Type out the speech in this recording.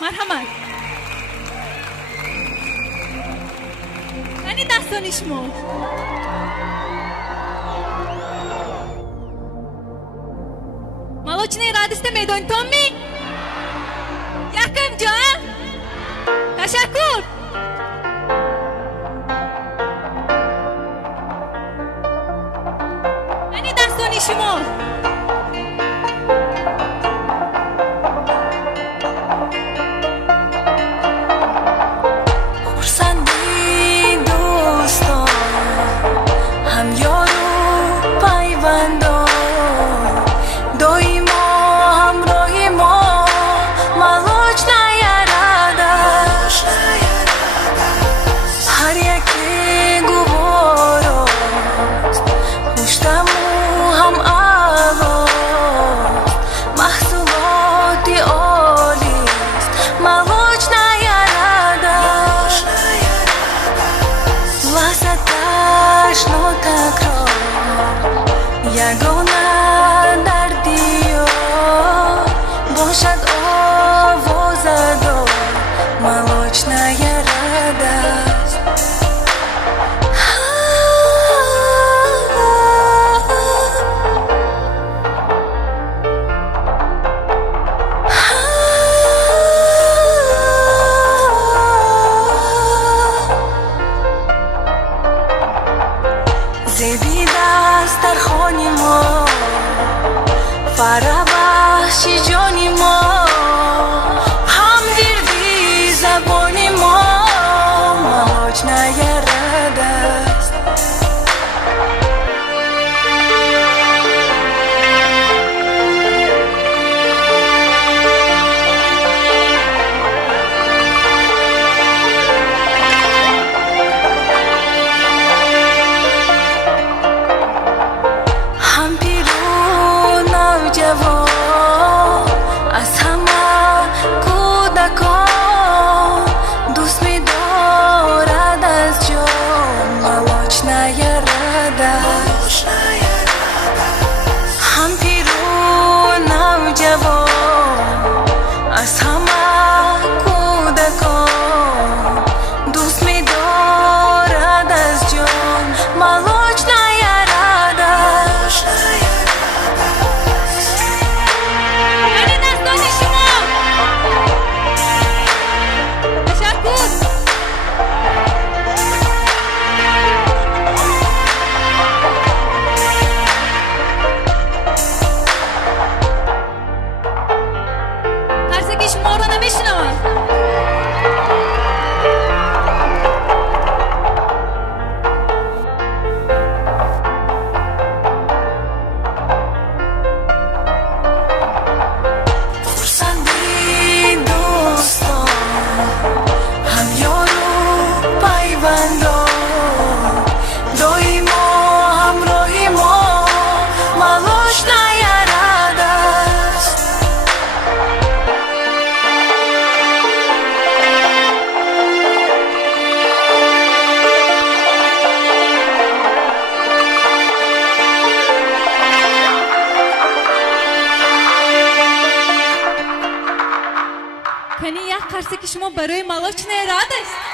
مرحمت. یعنی دستانی شما молочные радости میدان تومی یکم جا تشکر. یعنی دستانی شما فرابخشی جانی ما هم دیردی زبانی ما مهاج نیارد است. هم پیرو نوجوان از همه کودکان دوست می دارد از جان ملاچ نیارد است. هم پیرو نوجوان از همه کودکان دوست می دارد از جان ملاچ نیارد است. شما رو نمیشنوم. خورسندی دوستان هم یارو پیوندان دایما همراهی ما ملاش نیارد است. کنی یک قرصه که شما برای ملاچ نیارد است.